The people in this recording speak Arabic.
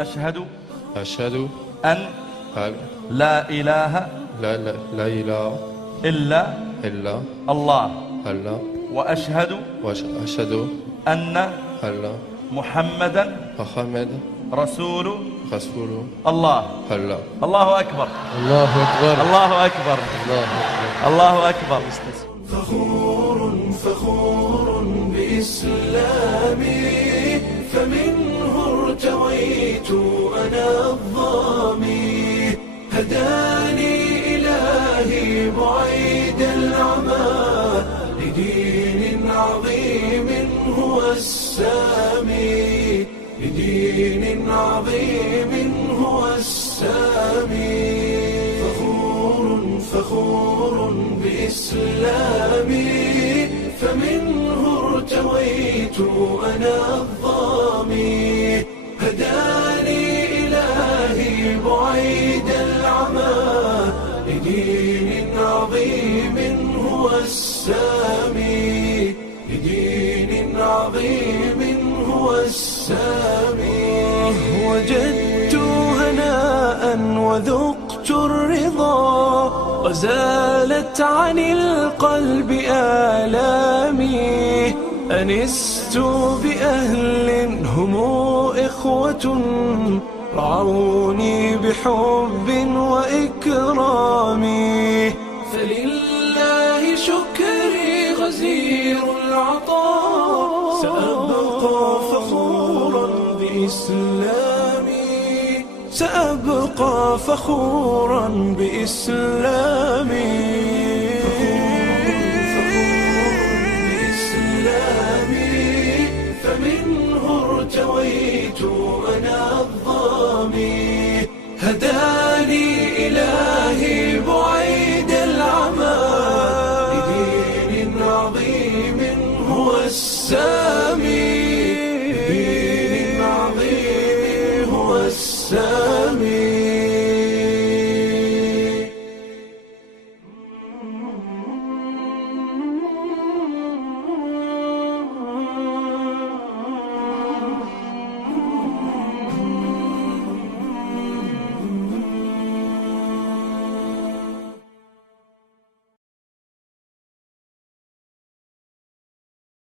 أشهد أشهد أن أن لا إله لا إله إلا إلا الله الله وأشهد وأشهد أن أن محمدا محمد رسول رسول الله. الله. الله أكبر. الله أكبر. الله أكبر. الله أكبر. الله أكبر. فخور بإسلامي فمنه ارتويت أنا الظامي هداني إلهي بعيد العمى لدين عظيم هو السامي لدين عظيم هو السامي فخور بإسلامي فمنه ارتويت أنا الظامي هداني إلهي بعيد العمى لدين عظيم هو السامي لدين عظيم هو السامي وجدت هناء وذقت الرضا وزالت عن القلب آلامي أنست بأهل هم إخوة رعوني بحب وإكرام فلله شكري غزير العطاء سأبقى فخورا بإسلامي سأبقى فخورا بإسلامي